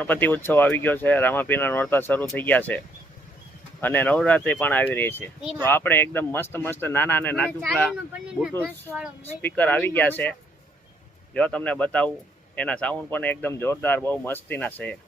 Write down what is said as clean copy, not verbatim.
ગણપતિ ઉત્સવ આવી ગયો છે, રામાપીરના નોરતા શરૂ થઈ ગયા છે અને નવરાત્રી પણ આવી રહી છે। તો આપણે એકદમ મસ્ત મસ્ત નાના અને નાજુકડા બ્લૂટૂથ સ્પીકર આવી ગયા છે। જો તમને બતાવું, એના સાઉન્ડ પણ એકદમ જોરદાર, બહુ મસ્તીના છે।